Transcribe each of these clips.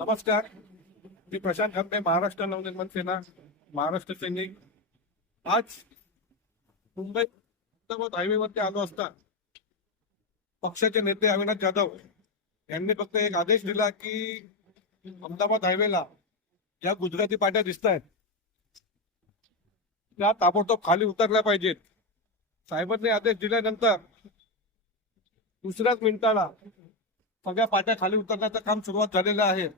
नमस्कार. मी प्रशांत खंबे, महाराष्ट्र नवनिर्माण सेना, महाराष्ट्र सैनिक. आज मुंबई अहमदाबाद हायवेवरती आलो असता पक्षाचे नेते अविनाश जाधव यांनी फक्त एक आदेश दिला की अहमदाबाद हायवेला ज्या गुजराती पाट्या दिसत आहेत त्या ताबडतोब खाली उतरल्या पाहिजेत. साहेबांनी आदेश दिल्यानंतर दुसऱ्याच मिनिटाला सगळ्या पाट्या खाली उतरण्याचं काम सुरुवात झालेलं आहे.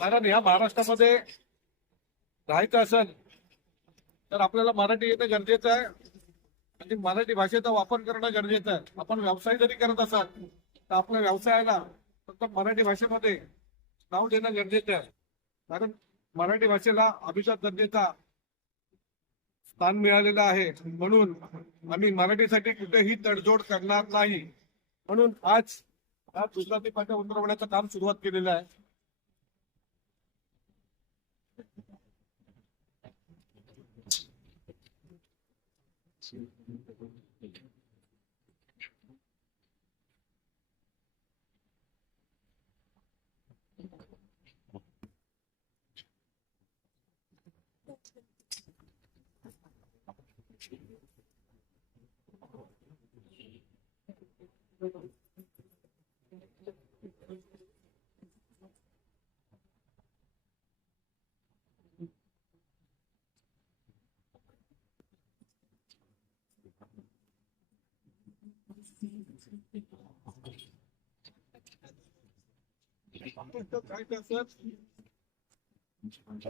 कारण या महाराष्ट्रामध्ये राहायचं असेल तर आपल्याला मराठी येणं गरजेचं आहे आणि मराठी भाषेचा वापर करणं गरजेचं आहे. आपण व्यवसाय जरी करत असाल तर आपल्या व्यवसायाला फक्त मराठी भाषेमध्ये नाव देणं गरजेचं आहे. कारण मराठी भाषेला अभिजात दर्जाचा स्थान मिळालेलं आहे. म्हणून आम्ही मराठीसाठी कुठेही तडजोड करणार नाही. म्हणून आज गुजराती पाट्या उतरवण्याचं काम सुरुवात केलेलं आहे.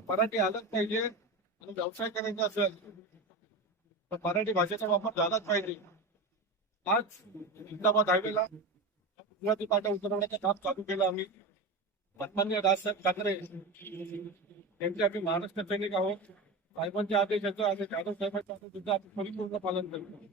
मराठी आलंच पाहिजे आणि व्यवसाय करायचा असेल तर मराठी भाषेचा वापर झालाच पाहिजे. आज अहमदाबाद हायवेला गुजराती पाट्या उतरवण्याचं काम चालू केलं आम्ही. सन्माननीय राजसाहेब ठाकरे यांचे आम्ही महाराष्ट्र सैनिक आहोत. साहेबांच्या आदेशाचं आणि जाधव साहेबांच्या आदेशाचं आम्ही परिपूर्ण पालन करतो.